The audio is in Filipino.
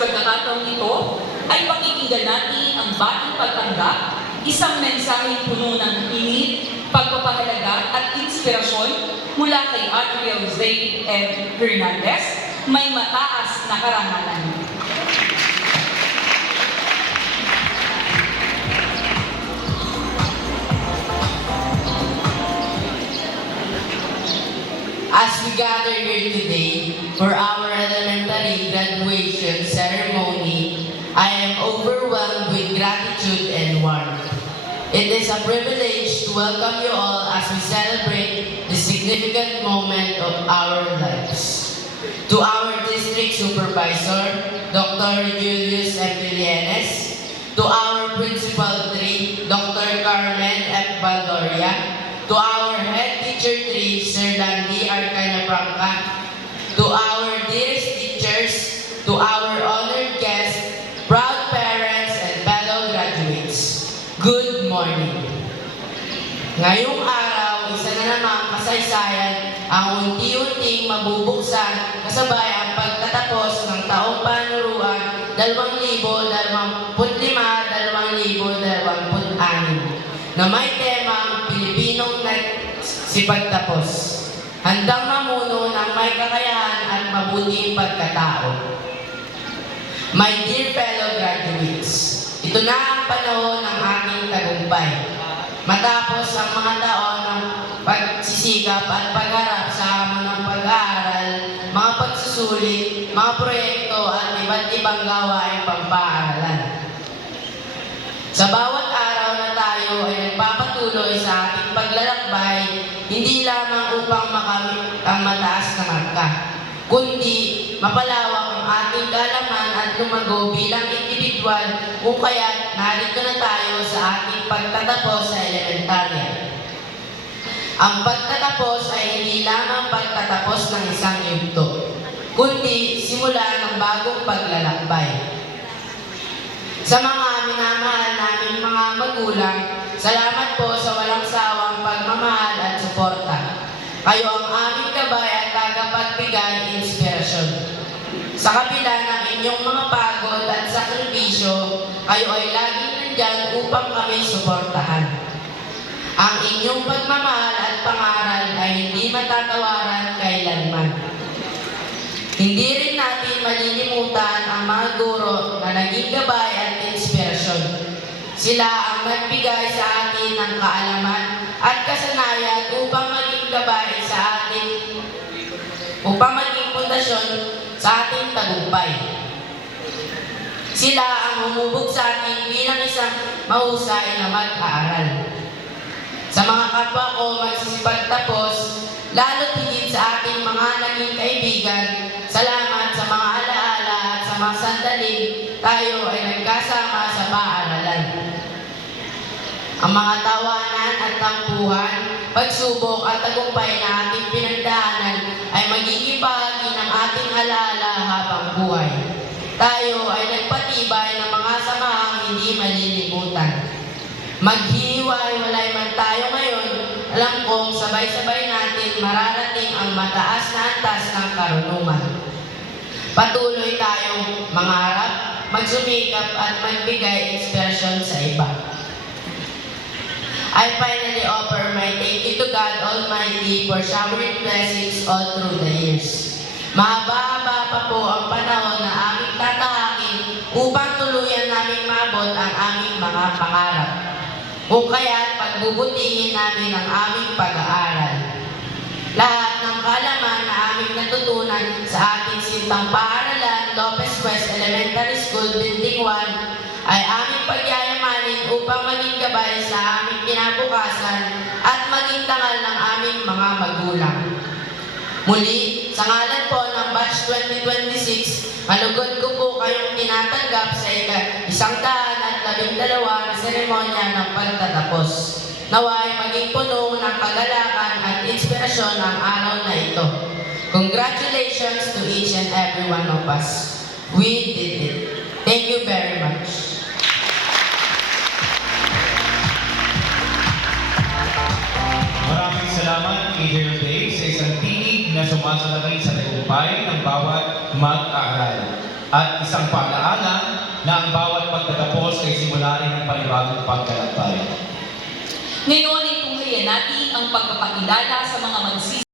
pagkakataong ito ay pakikinggan natin ang bating pagtanggap, isang mensaheng puno ng init, pagpapahalaga at inspirasyon mula kay Adriel Zay M. Hernandez, may mataas na karangalan. As we gather here today for our elementary graduation ceremony, I am overwhelmed with gratitude and warmth. It is a privilege to welcome you all as we celebrate this significant moment of our lives. To our district supervisor, Dr. Julius M. Villlanes, to our principal 3, Dr. Carmen F. Valdoria, to our head teacher 3, Sir Landy R. Canapranca, to our dearest teachers, to our honored guests, proud parents, and fellow graduates, good morning. Ngayong araw, isa na namang kasaysayan ang unti-unting mabubuksan kasabay ang pagtatapos ng taong panuruan 2025-2026 na may temang Pilipinong nagsipagtapos, handang mamuno ng may kakayahan at mabuting pagkatao. My dear fellow graduates, ito na ang panahon ng aking tagumpay. Matapos ang mga taon ng pagsisikap at pagharap sa hamon ng pag-aaral, mga pagsusulit, mga proyekto at iba't ibang gawaing pagpaaralan. Sa bawat araw na tayo ay nagpapatuloy sa ating paglalakbay, hindi lamang upang makamit ang mataas na marka, kundi mapalawak ang ating kaalaman at lumago bilang individual kung kaya't narito na tayo sa ating pagtatapos sa elementarya. Ang pagtatapos ay hindi lamang pagtatapos ng isang yugto, kundi simula ng bagong paglalakbay. Sa mga minamahal naming mga magulang, salamat po sa walang sawang pagmamahal at suporta. Kayo ang aming gabay at tagapagbigay inspirasyon. Sa kabila ng inyong mga pagod at sakripisyo, kayo ay laging nandyan upang kami suportahan. Ang inyong pagmamahal at pangaral ay hindi matatawaran kailanman. Hindi rin natin malilimutan ang mga guro na naging gabay at inspirasyon. Sila ang nagbigay sa atin ng kaalaman at kasanayan upang maging gabay sa atin, upang maging pundasyon sa ating tagumpay. Sila ang humubog sa atin bilang isang mahusay na mag-aaral. Sa mga kapwa ko magsisipagtapos, lalo't higit sa ating mga naging kaibigan, salamat sa mga alaala at sa mga sandaling tayo ay nagkasama sa paaralan. Ang mga tawanan at tampuhan, pagsubok at tagumpay na ating pinagdaanan ay magiging bahagi ng ating alaala habang buhay. Tayo ay nagpatibay ng mga samahang hindi malilimutan. Maghihiwa-hiwalay man tayo ngayon, alam kong sabay-sabay natin mararating ang mataas na antas ng karunungan. Patuloy tayong mangarap, magsumikap at magbigay inspirasyon sa iba. I finally offer my thank you to God Almighty for showering blessings all through the years. Mahaba-haba pa po ang panahon na aming tatahakin upang tuluyan naming maabot ang aming mga pangarap. Kung kaya't pagbubutihin namin ang aming pag-aaral. Lahat ng kaalaman na aming natutunan sa ating sintang paaralan, Lopez West Elementary School, Building 1, ay aming pagyayamanin upang maging gabay sa aming kinabukasan at maging tangal ng aming mga magulang. Muli, sa ngalan po ng Batch 2026, malugod ko po kayong tinatanggap sa 112 na seremonya ng pagtatapos. Naway maging puno ng kagalakan at inspirasyon ang araw na ito. Congratulations to each and every one of us. We did it. Thank you very much. Maraming salamat, Adriel Day, sa isang tinig na sumasalamin sa tagumpay ng bawat mag-aaral. At isang paalaala na ang bawat pagtatapos ay simula rin ng panibagong pagkalakbay. Ngayon ay tunghayan natin ang pagpapakilala sa mga magsisisi